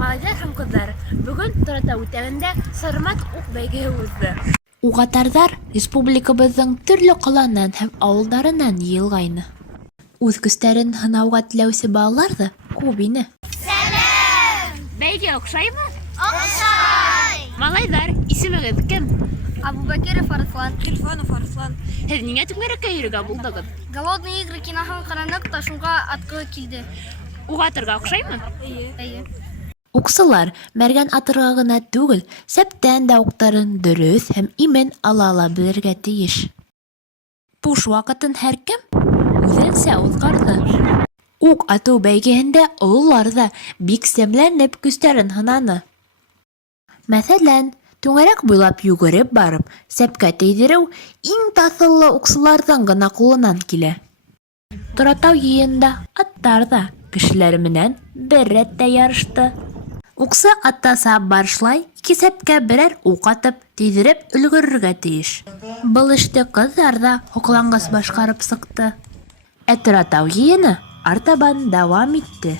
Малайҙар һәм ҡыҙҙар, бөгөн Торатау үтәгендә Сармат уҡ бәйгеһе уҙҙы. Уғатарҙар республикабыҙҙың төрлө ҡаланан һәм ауылдарынан йыйылғайны. Үҙ көстәрен һынауға теләүсе балалар ҙа күп ине. Бәйге оҡшаймы? Оҡшай! Малайҙар, исемегеҙ кем? Абубакиров Арыҫлан. Ғирфанов Арыҫлан. Һеҙ ниңә түңәрәккә йөрөргә булдығыҙ? Голодные игры киноһын ҡараныҡ та шуға атҡы килде. Уғатырға оҡшаймы? Эйе. Уҡсылар мәргән атырға ғына түгел, сәптән дә уҡтарын дөрөҫ һәм имен ала белергә тейеш. Буш ваҡытын һәр кем үҙенсә уҙғарҙы. Уҡ атыу бәйгеһендә ололар ҙа бик сәмләнеп көстәрен һынаны. Мәҫәлән, түңәрәк буйлап йүгереп барып, сәпкә тейҙереү иң таҫыллы уҡсыларҙың ғына ҡулынан килә. Торатау йыйында аттар ҙа кешеләр менән бер рәттә ярышты. Уҡсы атта сабып барышлай, ике сәпкә берәр уҡ атып, тейҙереп өлгөрөргә тейеш. Был эште ҡыҙҙар ҙа һоҡланғыс башҡарып сыҡты. Ә Торатау йыйыны артабан дауам итте.